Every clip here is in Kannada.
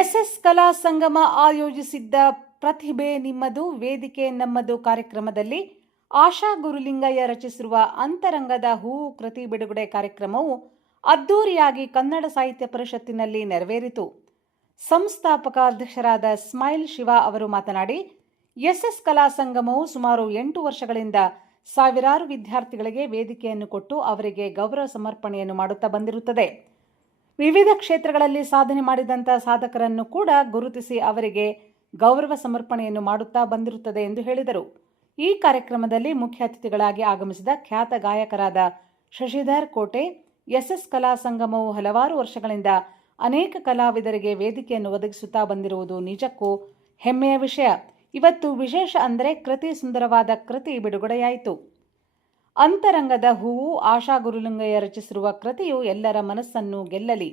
ಎಸ್ಎಸ್ ಕಲಾ ಸಂಗಮ ಆಯೋಜಿಸಿದ್ದ ಪ್ರತಿಭೆ ನಿಮ್ಮದು ವೇದಿಕೆ ನಮ್ಮದು ಕಾರ್ಯಕ್ರಮದಲ್ಲಿ ಆಶಾ ಗುರುಲಿಂಗಯ್ಯ ರಚಿಸಿರುವ ಅಂತರಂಗದ ಹೂವು ಕೃತಿ ಬಿಡುಗಡೆ ಕಾರ್ಯಕ್ರಮವು ಅದ್ದೂರಿಯಾಗಿ ಕನ್ನಡ ಸಾಹಿತ್ಯ ಪರಿಷತ್ತಿನಲ್ಲಿ ನೆರವೇರಿತು. ಸಂಸ್ಥಾಪಕ ಅಧ್ಯಕ್ಷರಾದ ಸ್ಮೈಲ್ ಶಿವ ಅವರು ಮಾತನಾಡಿ, ಎಸ್ಎಸ್ ಕಲಾ ಸಂಗಮವು ಸುಮಾರು 8 ವರ್ಷಗಳಿಂದ ಸಾವಿರಾರು ವಿದ್ಯಾರ್ಥಿಗಳಿಗೆ ವೇದಿಕೆಯನ್ನು ಕೊಟ್ಟು ಅವರಿಗೆ ಗೌರವ ಸಮರ್ಪಣೆಯನ್ನು ಮಾಡುತ್ತಾ ಬಂದಿರುತ್ತದೆ. ವಿವಿಧ ಕ್ಷೇತ್ರಗಳಲ್ಲಿ ಸಾಧನೆ ಮಾಡಿದಂಥ ಸಾಧಕರನ್ನು ಕೂಡ ಗುರುತಿಸಿ ಅವರಿಗೆ ಗೌರವ ಸಮರ್ಪಣೆಯನ್ನು ಮಾಡುತ್ತಾ ಬಂದಿರುತ್ತದೆ ಎಂದು ಹೇಳಿದರು. ಈ ಕಾರ್ಯಕ್ರಮದಲ್ಲಿ ಮುಖ್ಯ ಅತಿಥಿಗಳಾಗಿ ಆಗಮಿಸಿದ ಖ್ಯಾತ ಗಾಯಕರಾದ ಶಶಿಧರ್ ಕೋಟೆ, ಎಸ್ಎಸ್ ಕಲಾ ಸಂಗಮವು ಹಲವಾರು ವರ್ಷಗಳಿಂದ ಅನೇಕ ಕಲಾವಿದರಿಗೆ ವೇದಿಕೆಯನ್ನು ಒದಗಿಸುತ್ತಾ ಬಂದಿರುವುದು ನಿಜಕ್ಕೂ ಹೆಮ್ಮೆಯ ವಿಷಯ. ಇವತ್ತು ವಿಶೇಷ ಅಂದರೆ ಕೃತಿ ಸುಂದರವಾದ ಕೃತಿ ಬಿಡುಗಡೆಯಾಯಿತು. ಅಂತರಂಗದ ಹೂವು ಆಶಾ ಗುರುಲಿಂಗಯ್ಯ ರಚಿಸಿರುವ ಕೃತಿಯು ಎಲ್ಲರ ಮನಸ್ಸನ್ನು ಗೆಲ್ಲಲಿ,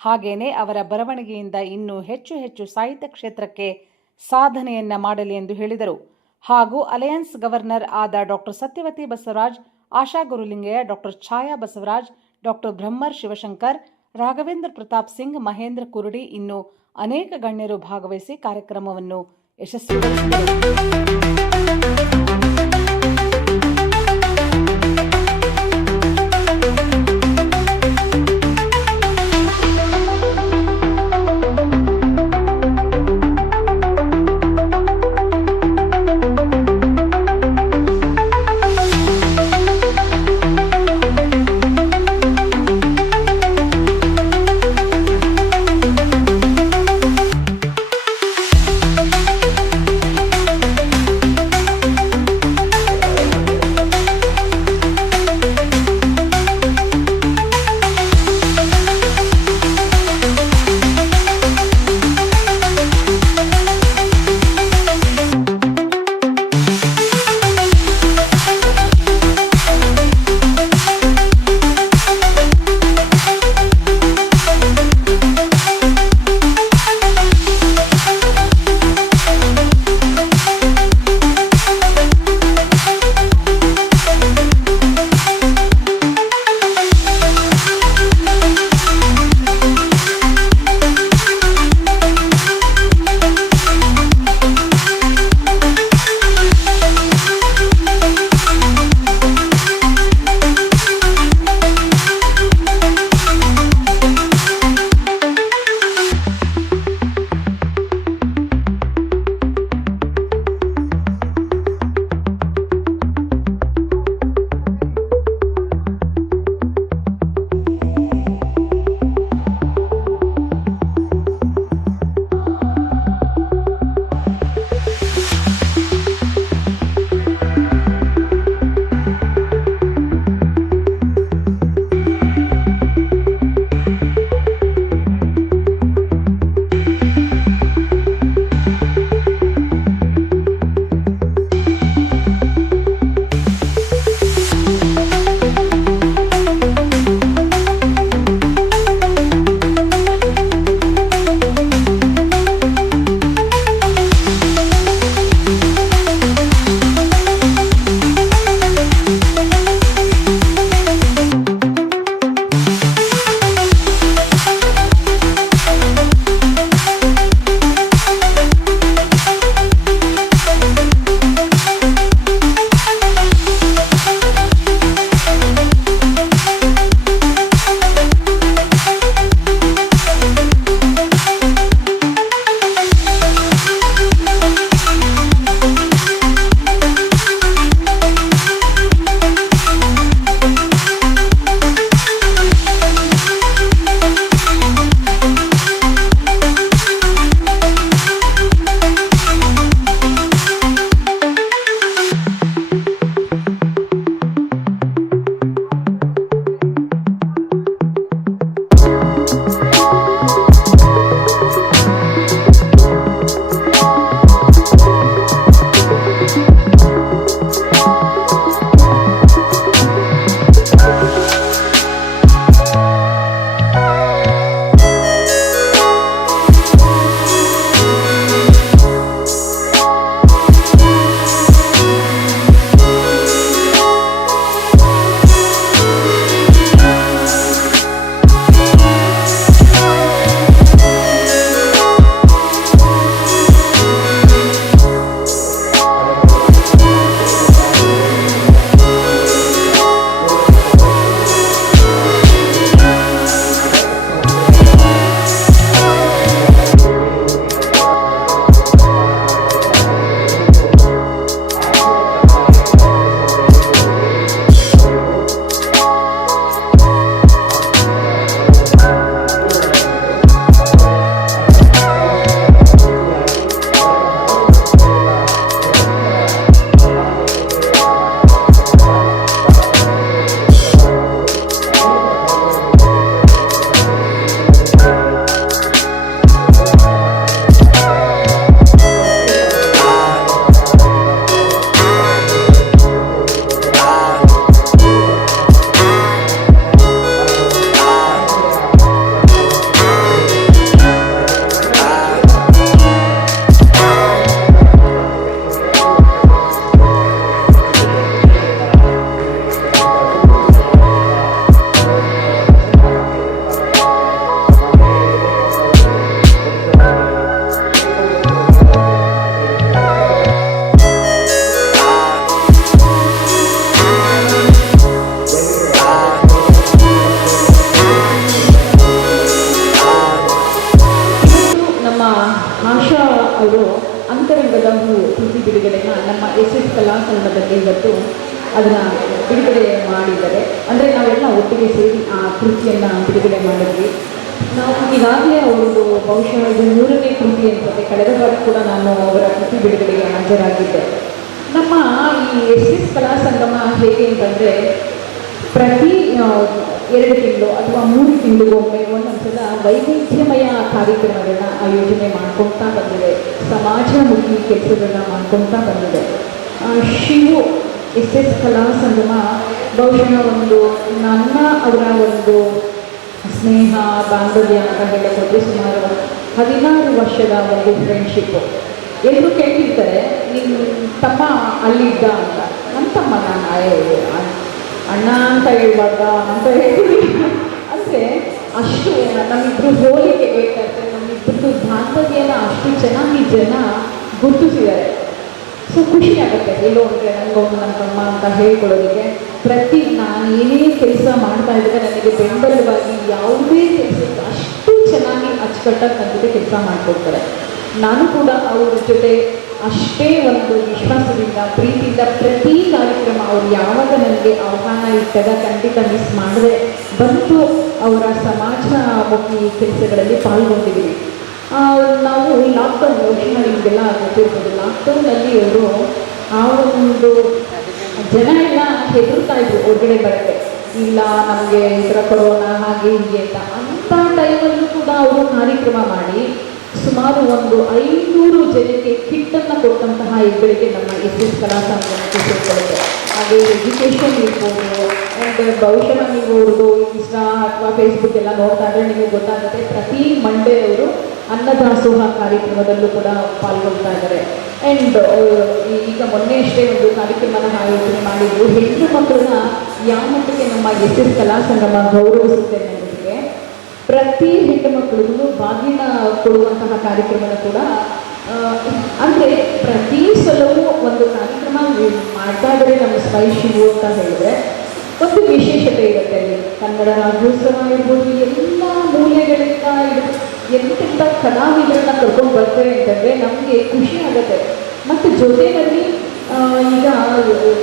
ಹಾಗೇನೆ ಅವರ ಬರವಣಿಗೆಯಿಂದ ಇನ್ನೂ ಹೆಚ್ಚು ಹೆಚ್ಚು ಸಾಹಿತ್ಯ ಕ್ಷೇತ್ರಕ್ಕೆ ಸಾಧನೆಯನ್ನ ಮಾಡಲಿ ಎಂದು ಹೇಳಿದರು. ಹಾಗೂ ಅಲಯನ್ಸ್ ಗವರ್ನರ್ ಆದ ಡಾಕ್ಟರ್ ಸತ್ಯವತಿ ಬಸವರಾಜ್, ಆಶಾ ಗುರುಲಿಂಗಯ್ಯ, ಡಾಕ್ಟರ್ ಛಾಯಾ ಬಸವರಾಜ್, ಡಾಕ್ಟರ್ ಬ್ರಹ್ಮರ್ ಶಿವಶಂಕರ್, ರಾಘವೇಂದ್ರ ಪ್ರತಾಪ್ ಸಿಂಗ್, ಮಹೇಂದ್ರ ಕುರುಡಿ ಇನ್ನೂ ಅನೇಕ ಗಣ್ಯರು ಭಾಗವಹಿಸಿ ಕಾರ್ಯಕ್ರಮವನ್ನು ಯಶಸ್ವಿಗೊಳಿಸಿದರು. ಇವತ್ತು ಅದನ್ನು ಬಿಡುಗಡೆ ಮಾಡಿದ್ದಾರೆ. ಅಂದರೆ ನಾವೆಲ್ಲ ಒಟ್ಟಿಗೆ ಸೇರಿ ಆ ಕೃತಿಯನ್ನು ಬಿಡುಗಡೆ ಮಾಡಿದ್ವಿ. ನಾವು ಈಗಾಗಲೇ ಅವ್ರದ್ದು ಬಹುಶಃ ಇದು 3ನೇ ಕೃತಿ ಅನ್ಸುತ್ತೆ. ಕಳೆದ ಬಾರಿ ಕೂಡ ನಾನು ಅವರ ಕೃತಿ ಬಿಡುಗಡೆಗೆ ಹಾಜರಾಗಿದ್ದೆ. ನಮ್ಮ ಈ ಎಸ್ ಕಲಾ ಸಂಗಮ ಹೇಗೆ ಅಂತಂದರೆ ಪ್ರತಿ 2 ತಿಂಗಳು ಅಥವಾ 3 ತಿಂಗಳಿಗೊಮ್ಮೆ ಒಂದೊಂದ್ಸಲ ವೈವಿಧ್ಯಮಯ ಕಾರ್ಯಕ್ರಮಗಳನ್ನ ಆಯೋಜನೆ ಮಾಡ್ಕೊಳ್ತಾ ಬಂದಿದೆ. ಸಮಾಜಮುಖಿ ಕೆಲಸಗಳನ್ನ ಮಾಡ್ಕೊಳ್ತಾ ಬಂದಿದೆ. ಶಿವು ಎಸ್ ಕಲಾ ಸಂಗಮ ಬಹುಶಃ ಒಂದು ಅವರ ಒಂದು ಸ್ನೇಹ ಬಾಂಧವ್ಯ ಅಂತ ಹೇಳೋಕ್ಕೆ ಸುಮಾರು 16 ವರ್ಷದ ಒಂದು ಫ್ರೆಂಡ್ಶಿಪ್ಪು. ಎಲ್ಲರೂ ಕೇಳ್ತಿರ್ತಾರೆ, ನಿಮ್ಮ ತಮ್ಮ ಅಲ್ಲಿದ್ದ ಅಂತ. ನನ್ನ ತಮ್ಮ ನಾನು ಅಣ್ಣ ಅಂತ ಹೇಳ್ಬಾರ್ದ ಅಂತ ಹೇಳ್ತೀವಿ. ಅಂದರೆ ಅಷ್ಟು ನಮ್ಮಿಬ್ಬರು ಹೋಲಿಕೆ ಬೇಕಾದ್ರೆ ನಮ್ಮಿಬ್ಬರದ್ದು ಬಾಂಧವ್ಯನ ಅಷ್ಟು ಚೆನ್ನಾಗಿ ಜನ ಗುರುತಿಸಿದ್ದಾರೆ. ಸೊ ಖುಷಿ ಆಗುತ್ತೆ ಎಲ್ಲೋ ಅಂದರೆ ನನಗೊಂದು ನನ್ನ ತಮ್ಮ ಅಂತ ಹೇಳ್ಕೊಳ್ಳೋದಕ್ಕೆ. ನಾನು ಏನೇ ಕೆಲಸ ಮಾಡ್ತಾ ಇದ್ದರೆ ನನಗೆ ಬೆಂಬಲವಾಗಿ ಯಾವುದೇ ಕೆಲಸಕ್ಕೆ ಅಷ್ಟು ಚೆನ್ನಾಗಿ ಅಚ್ಚುಕಟ್ಟಾಗಿ ನನ್ನ ಜೊತೆ ಕೆಲಸ ಮಾಡಿಕೊಡ್ತಾರೆ. ನಾನು ಕೂಡ ಅವ್ರ ಜೊತೆ ಅಷ್ಟೇ ಒಂದು ವಿಶ್ವಾಸದಿಂದ ಪ್ರೀತಿಯಿಂದ ಪ್ರತಿ ಕಾರ್ಯಕ್ರಮ ಅವ್ರು ಯಾವಾಗ ನನಗೆ ಆಹ್ವಾನ ಇಟ್ಟಾಗ ಖಂಡಿತ ಮಿಸ್ ಮಾಡದೆ ಬಂದು ಅವರ ಸಮಾಜಮುಖಿ ಕೆಲಸಗಳಲ್ಲಿ ಪಾಲ್ಗೊಂಡಿದ್ದೀವಿ. ನಾವು ಲಾಕ್ಡೌನ್ ಬಹುಶಃ ನಿಮಗೆಲ್ಲ ಗೊತ್ತಿರ್ಬೋದು. ಲಾಕ್ಡೌನಲ್ಲಿ ಅವರು ಆ ಒಂದು ಜನ ಎಲ್ಲ ಹೆದರ್ತಾ ಇದ್ರು ಹೊರಗಡೆ ಬರೋಕ್ಕೆ. ಇಲ್ಲ ನಮಗೆ ಈ ಥರ ಕೊರೋನಾ ಹಾಗೆ ಹೀಗೆ ಅಂಥ ಟೈಮಲ್ಲೂ ಕೂಡ ಅವರು ಕಾರ್ಯಕ್ರಮ ಮಾಡಿ ಸುಮಾರು ಒಂದು 500 ಜನಕ್ಕೆ ಕಿಟ್ಟನ್ನು ಕೊಟ್ಟಂತಹ ಹೆಗ್ಗಳಿಕೆ ನಮ್ಮ ಎಸ್ ಕಲಾ ಸಂಗಮಕ್ಕೆ ಸೇರ್ಕೊಳ್ಳುತ್ತೆ. ಹಾಗೆ ಎಜುಕೇಷನ್ ಇರ್ಬೋದು. ಆ್ಯಂಡ್ ಬಹುಶಃ ನೀವು ಅವ್ರದ್ದು ಇನ್ಸ್ಟಾ ಅಥವಾ ಫೇಸ್ಬುಕ್ ಎಲ್ಲ ನೋಡ್ತಾ ಇದ್ರೆ ನಿಮಗೆ ಗೊತ್ತಾಗುತ್ತೆ, ಪ್ರತಿ ಮಂಡೇ ಅವರು ಅನ್ನದಾಸೋಹ ಕಾರ್ಯಕ್ರಮದಲ್ಲೂ ಕೂಡ ಪಾಲ್ಗೊಳ್ತಾ ಇದ್ದಾರೆ. ಆ್ಯಂಡ್ ಈಗ ಮೊನ್ನೆ ಅಷ್ಟೇ ಒಂದು ಕಾರ್ಯಕ್ರಮನ ಆಯೋಜನೆ ಮಾಡಿದ್ದು. ಹೆಣ್ಣು ಮಕ್ಕಳನ್ನ ಯಾವ ಮಟ್ಟಿಗೆ ನಮ್ಮ ಎಸ್ ಕಲಾ ಸಂಗಮ ಗೌರವಿಸುತ್ತೆ ಅನ್ನೋದಕ್ಕೆ ಪ್ರತಿ ಹೆಣ್ಣು ಮಕ್ಕಳಿಗೂ ಬಾಗಿನ ಕೊಡುವಂತಹ ಕಾರ್ಯಕ್ರಮನ ಕೂಡ ಅಂದರೆ ಪ್ರತಿ ಸಲವೂ ಒಂದು ಕಾರ್ಯಕ್ರಮ ಮಾಡ್ತಾ ಇದ್ದಾರೆ ನಮ್ಮ ಶಿವು ಅಂತ ಹೇಳಿದ್ರೆ ಒಂದು ವಿಶೇಷತೆ ಇರುತ್ತೆ ಅಲ್ಲಿ. ಕನ್ನಡ ರಾಜ್ಯೋತ್ಸವ ಇರ್ಬೋದು, ಎಲ್ಲ ಮೂಲೆಗಳಿಂದ ಎಂತೆಂಥ ಕಲಾವಿದರನ್ನ ಕರ್ಕೊಂಡು ಬರ್ತಾರೆ ಅಂತಂದರೆ ನಮಗೆ ಖುಷಿ ಆಗುತ್ತೆ. ಮತ್ತು ಜೊತೆಯಲ್ಲಿ ಈಗ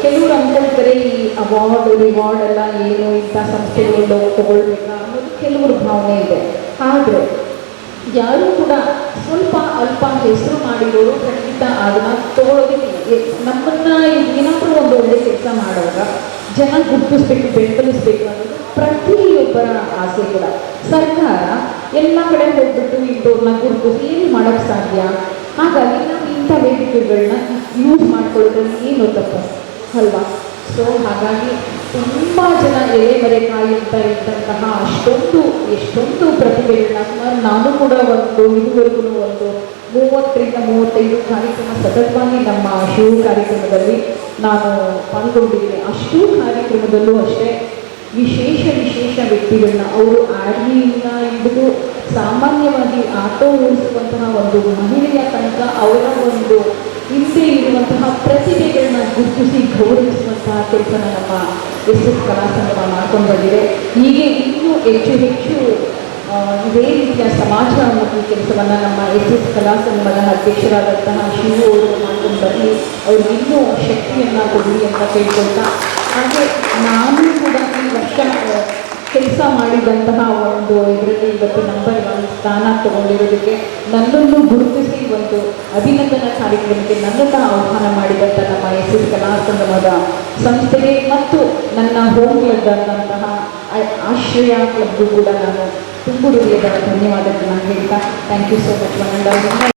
ಕೆಲವರು ಅಂದ್ಕೊಳ್ತಾರೆ ಈ ರಿವಾರ್ಡ್ ಎಲ್ಲ ಏನು ಇಂಥ ಸಂಸ್ಥೆಗಳು ತಗೊಳ್ಬೇಕಾ ಅನ್ನೋದು ಕೆಲವರು ಭಾವನೆ ಇದೆ. ಆದರೆ ಯಾರೂ ಕೂಡ ಸ್ವಲ್ಪ ಅಲ್ಪ ಹೆಸರು ಮಾಡಿರೋರು ಖಂಡಿತ ಅದನ್ನು ತಗೊಳ್ಳೋದಕ್ಕೆ ನಮ್ಮನ್ನು ಏನಾದರೂ ಒಂದು ಒಳ್ಳೆ ಕೆಲಸ ಮಾಡುವಾಗ ಜನ ಗುರುತಿಸ್ಬೇಕು, ಬೆಂಬಲಿಸ್ಬೇಕು ಅನ್ನೋದು ಪ್ರತಿಯೊಬ್ಬರ ಆಸೆ ಕೂಡ. ಸರ್ಕಾರ ಎಲ್ಲ ಕಡೆ ಹೋಗ್ಬಿಟ್ಟು ಇಂಥವ್ರನ್ನ ಗುರುತಿಸಿ ಏನು ಮಾಡೋಕ್ಕೆ ಸಾಧ್ಯ? ಹಾಗಾಗಿ ನಾವು ಇಂಥ ವೇದಿಕೆಗಳನ್ನ ಯೂಸ್ ಮಾಡ್ಕೊಳ್ಳೋದ್ರಲ್ಲಿ ಏನು ತಪ್ಪು ಅಲ್ವಾ? ಸೊ ಹಾಗಾಗಿ ತುಂಬ ಜನ ಎಲೆಮರೆಕಾಯಿ ಅಂತ ಇದ್ದಂತಹ ಎಷ್ಟೊಂದು ಪ್ರತಿಭೆಗಳನ್ನ ಸುಮಾರು ನಾನು ಕೂಡ ಇದುವರೆಗೂ ಒಂದು 30ರಿಂದ 35 ಕಾರ್ಯಕ್ರಮ ಸತತವಾಗಿ ನಮ್ಮ ಶಿವು ಕಾರ್ಯಕ್ರಮದಲ್ಲಿ ನಾನು ಪಾಲ್ಗೊಂಡಿದ್ದೀನಿ. ಅಷ್ಟೂ ಕಾರ್ಯಕ್ರಮದಲ್ಲೂ ಅಷ್ಟೇ ವಿಶೇಷ ವ್ಯಕ್ತಿಗಳನ್ನ ಅವರು ಆರ್ಮಿಯಿಂದ ಹಿಡಿದು ಸಾಮಾನ್ಯವಾಗಿ ಆಟೋ ಓಡಿಸುವಂತಹ ಒಂದು ಮಹಿಳೆಯ ತನಕ ಅವರ ಒಂದು ಹಿಂದೆ ಇರುವಂತಹ ಪ್ರತಿಭೆಗಳನ್ನ ಗುರುತಿಸಿ ಗೌರವಿಸುವಂತಹ ಕೆಲಸನ ನಮ್ಮ ಎಸ್ ಕಲಾ ಸಂಗಮ ಮಾಡ್ಕೊಂಡು ಬಂದಿದೆ. ಹೀಗೆ ಇನ್ನೂ ಹೆಚ್ಚು ಇದೇ ರೀತಿಯ ಸಮಾಜಮುಖಿ ಕೆಲಸವನ್ನು ನಮ್ಮ ಎಸ್ ಕಲಾ ಸಂಗಮದ ಅಧ್ಯಕ್ಷರಾದಂತಹ ಶಿವು ಅವರು ಮಾಡ್ಕೊಂಡು ಬರಲಿ, ಅವ್ರಿಗೆ ಇನ್ನೂ ಶಕ್ತಿಯನ್ನು ಕೊಡಲಿ ಅಂತ ಕೇಳ್ಕೊಳ್ತಾ, ಹಾಗೆ ನಾನು ಕೂಡ ಈ ವರ್ಷ ಕೆಲಸ ಮಾಡಿದಂತಹ ಒಂದು ಇದರಲ್ಲಿ ಇವತ್ತು ನಂಬರ್ 1 ಸ್ಥಾನ ತಗೊಂಡಿರೋದಕ್ಕೆ ನನ್ನನ್ನು ಗುರುತಿಸಿ ಒಂದು ಅಭಿನಂದನಾ ಕಾರ್ಯಕ್ರಮಕ್ಕೆ ನನ್ನನ್ನು ಆಹ್ವಾನ ಮಾಡಿದಂಥ ನಮ್ಮ ಎಸ್ ಕಲಾ ಸಂಗಮದ ಸಂಸ್ಥೆಗೆ ಮತ್ತು ನನ್ನ ಹೋಮ್ ಕ್ಲಬ್ ಆದಂತಹ ಆಶ್ರಯ ಕ್ಲಬ್ಗೂ ಕೂಡ ನಾನು ತುಂಬ ಹೃದಯದ ಧನ್ಯವಾದಗಳನ್ನ ಹೇಳ್ತಾ ಥ್ಯಾಂಕ್ ಯು ಸೋ ಮಚ್.